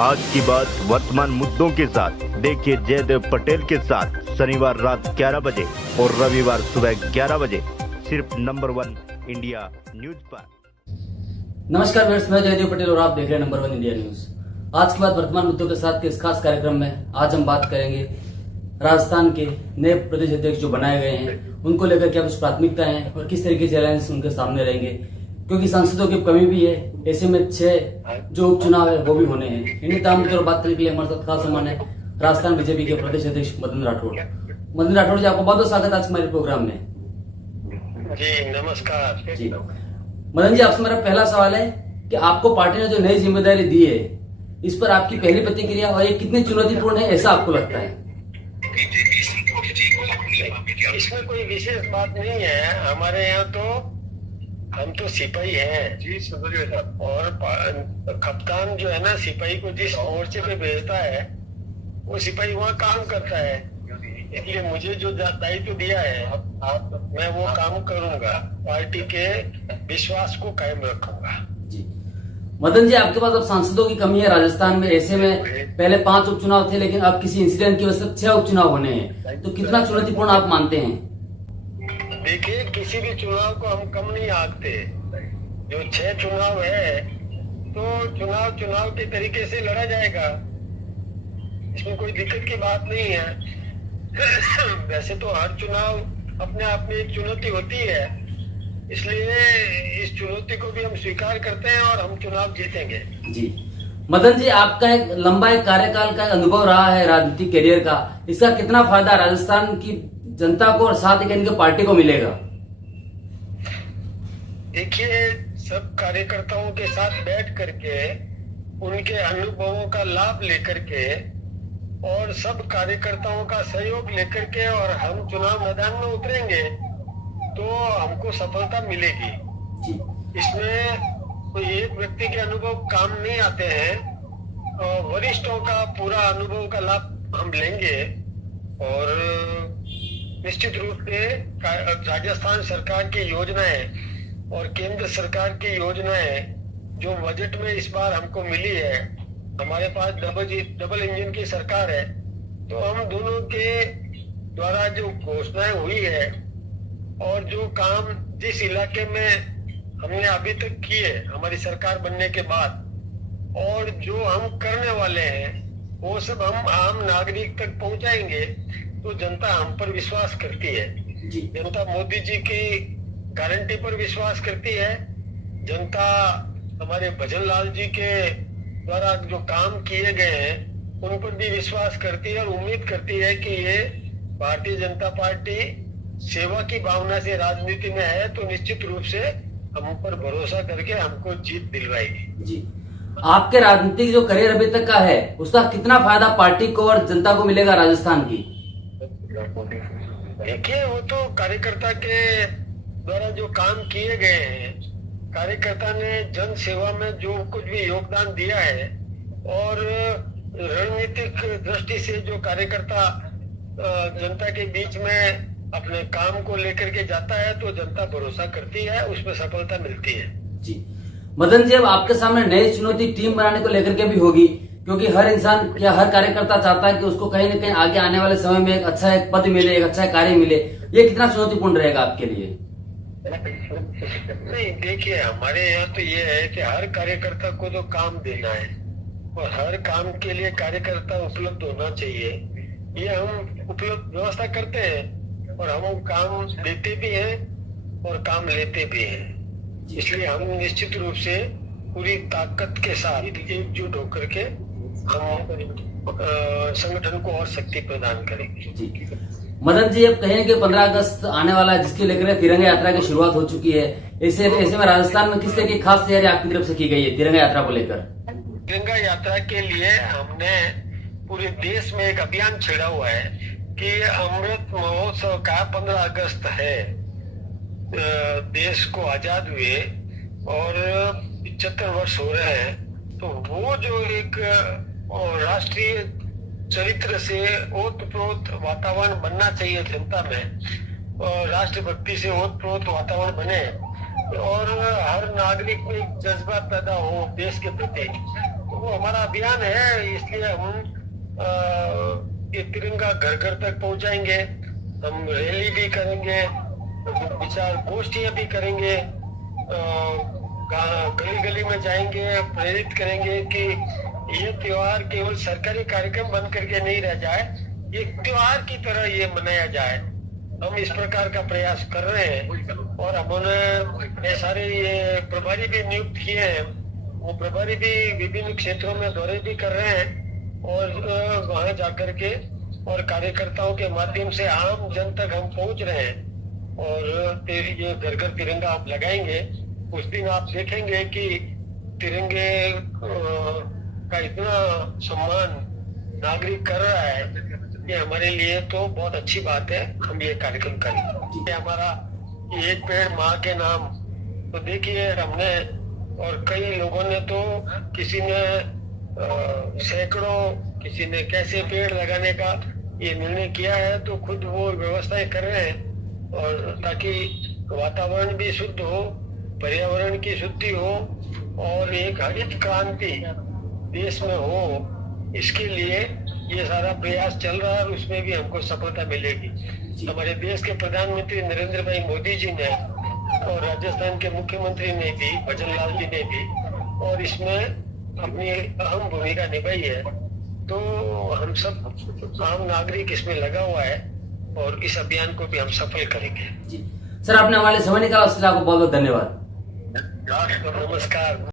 आज की बात वर्तमान मुद्दों के साथ देखिए जयदेव पटेल के साथ शनिवार रात 11 बजे और रविवार सुबह 11 बजे सिर्फ नंबर 1 इंडिया न्यूज पर। नमस्कार व्यूअर्स, मैं जयदेव पटेल और आप देख रहे हैं नंबर 1 इंडिया न्यूज। आज के बाद वर्तमान मुद्दों के साथ के इस खास कार्यक्रम में आज हम बात करेंगे राजस्थान के नए प्रदेश अध्यक्ष जो बनाए गए हैं उनको लेकर क्या कुछ प्राथमिकताएं हैं और किस तरीके से चैलेंज उनके सामने रहेंगे, क्योंकि सांसदों की कमी भी है। ऐसे में 6 जो उपचुनाव है वो भी होने हैं। इन्हीं तमाम मुद्दों पर बात करने के लिए हमारे साथ खास मेहमान है राजस्थान बीजेपी के प्रदेश अध्यक्ष मदन राठौड़। मदन राठौड़ जी, आपको बहुत बहुत स्वागत है आज हमारे प्रोग्राम में। जी नमस्कार जी मदन जी, आपसे मेरा पहला सवाल है कि आपको पार्टी ने जो नई जिम्मेदारी दी है इस पर आपकी पहली प्रतिक्रिया और ये कितनी चुनौतीपूर्ण है ऐसा आपको लगता है? इसमें कोई विशेष बात नहीं है। हमारे यहाँ तो हम तो सिपाही हैं जी साहब, और कप्तान जो है ना सिपाही को जिस मोर्चे पे भेजता है वो सिपाही वहाँ काम करता है। इसलिए मुझे जो दायित्व दिया है मैं वो काम करूंगा, पार्टी के विश्वास को कायम रखूंगा। जी मदन जी, आपके पास अब सांसदों की कमी है राजस्थान में। ऐसे में पहले 5 उपचुनाव थे लेकिन अब किसी इंसिडेंट की वजह से 6 उपचुनाव होने हैं, तो कितना चुनौतीपूर्ण आप मानते हैं? देखिए, किसी भी चुनाव को हम कम नहीं आंकते। जो 6 चुनाव है तो चुनाव के तरीके से लड़ा जाएगा, इसमें कोई दिक्कत की बात नहीं है। वैसे तो हर चुनाव अपने आप में एक चुनौती होती है, इसलिए इस चुनौती को भी हम स्वीकार करते हैं और हम चुनाव जीतेंगे। जी मदन जी, आपका एक लंबा एक कार्यकाल का अनुभव रहा है राजनीतिक करियर का, इसका कितना फायदा राजस्थान की जनता को और साथ ही इनके पार्टी को मिलेगा? देखिए, सब कार्यकर्ताओं के साथ बैठ करके उनके अनुभवों का लाभ लेकर के और सब कार्यकर्ताओं का सहयोग लेकर के और हम चुनाव मैदान में उतरेंगे तो हमको सफलता मिलेगी। इसमें कोई एक व्यक्ति के अनुभव काम नहीं आते हैं और वरिष्ठों का पूरा अनुभव का लाभ हम लेंगे। और निश्चित रूप से राजस्थान सरकार की योजनाएं और केंद्र सरकार की योजनाएं जो बजट में इस बार हमको मिली है, हमारे पास डबल इंजन की सरकार है, तो हम दोनों के द्वारा जो घोषणाएं हुई है और जो काम जिस इलाके में हमने अभी तक किए हमारी सरकार बनने के बाद और जो हम करने वाले हैं वो सब हम आम नागरिक तक पहुंचाएंगे तो जनता हम पर विश्वास करती है। जनता मोदी जी की गारंटी पर विश्वास करती है। जनता हमारे भजन लाल जी के द्वारा जो काम किए गए हैं उन पर भी विश्वास करती है और उम्मीद करती है कि ये भारतीय जनता पार्टी सेवा की भावना से राजनीति में है तो निश्चित रूप से हम पर भरोसा करके हमको जीत दिलवाएगी। जी, आपके राजनीतिक जो करियर अभी तक का है उसका कितना फायदा पार्टी को और जनता को मिलेगा राजस्थान की? देखिए, वो तो कार्यकर्ता के द्वारा जो काम किए गए हैं, कार्यकर्ता ने जन सेवा में जो कुछ भी योगदान दिया है और रणनीतिक दृष्टि से जो कार्यकर्ता जनता के बीच में अपने काम को लेकर के जाता है तो जनता भरोसा करती है, उसमें सफलता मिलती है। जी मदन जी, अब आपके सामने नई चुनौती टीम बनाने को लेकर के भी होगी, क्योंकि हर इंसान या हर कार्यकर्ता चाहता है कि उसको कहीं न कहीं आगे आने वाले समय में एक अच्छा एक पद मिले, एक अच्छा कार्य मिले। ये कितना चुनौतीपूर्ण रहेगा आपके लिए? नहीं, देखिए, हमारे यहाँ तो ये है कि हर कार्यकर्ता को तो काम देना है और हर काम के लिए कार्यकर्ता उपलब्ध होना चाहिए। ये हम उपलब्ध व्यवस्था करते हैं और हम काम देते भी हैं और काम लेते भी हैं। इसलिए हम निश्चित रूप से पूरी ताकत के साथ एकजुट होकर के हम संगठन को और शक्ति प्रदान करेंगे। मदन जी, अब कहें कि 15 अगस्त आने वाला है जिसके लेकर तिरंगा यात्रा की शुरुआत हो चुकी है। ऐसे में राजस्थान में किस तरह की खास तैयारी आपकी तरफ से की गई है तिरंगा यात्रा को लेकर? तिरंगा यात्रा के लिए हमने पूरे देश में एक अभियान छेड़ा हुआ है कि अमृत महोत्सव का 15 अगस्त है। देश को आजाद हुए और 75 वर्ष हो रहे हैं, तो वो जो एक राष्ट्रीय चरित्र से ओतप्रोत वातावरण बनना चाहिए जनता में, और राष्ट्रभक्ति से ओतप्रोत वातावरण बने और हर नागरिक में एक जज्बा पैदा हो देश के प्रति, वो हमारा अभियान है, इसलिए हम ये तिरंगा घर घर तक पहुंचाएंगे। हम रैली भी करेंगे, विचार गोष्ठियां भी करेंगे, गली गली में जाएंगे, प्रेरित करेंगे कि ये त्योहार केवल सरकारी कार्यक्रम बन करके नहीं रह जाए, ये त्योहार की तरह ये मनाया जाए। हम इस प्रकार का प्रयास कर रहे हैं और हमने सारे ये प्रभारी भी नियुक्त किए हैं। वो प्रभारी भी विभिन्न क्षेत्रों में दौरे भी कर रहे हैं और वहां जाकर के और कार्यकर्ताओं के माध्यम से आम जन तक हम पहुंच रहे हैं। और ये घर घर तिरंगा आप लगाएंगे, उस दिन आप देखेंगे कि तिरंगे का इतना सम्मान नागरिक कर रहा है, ये हमारे लिए तो बहुत अच्छी बात है। हम ये कार्यक्रम करेंगे। हमारा एक पेड़ माँ के नाम, तो देखिए हमने और कई लोगों ने तो किसी ने सैकड़ों, किसी ने कैसे पेड़ लगाने का ये निर्णय किया है, तो खुद वो व्यवस्थाएं कर रहे हैं और ताकि वातावरण भी शुद्ध हो, पर्यावरण की शुद्धि हो और एक हरित क्रांति देश में हो, इसके लिए ये सारा प्रयास चल रहा है और उसमें भी हमको सफलता मिलेगी। हमारे देश के प्रधानमंत्री नरेंद्र भाई मोदी जी ने और राजस्थान के मुख्यमंत्री ने भी, भजन लाल जी ने भी, और इसमें अपनी अहम भूमिका निभाई है। तो हम सब आम नागरिक इसमें लगा हुआ है और इस अभियान को भी हम सफल करेंगे। जी सर, आपने हमारे समय निकाला, उसके लिए आपको बहुत बहुत धन्यवाद। नमस्कार।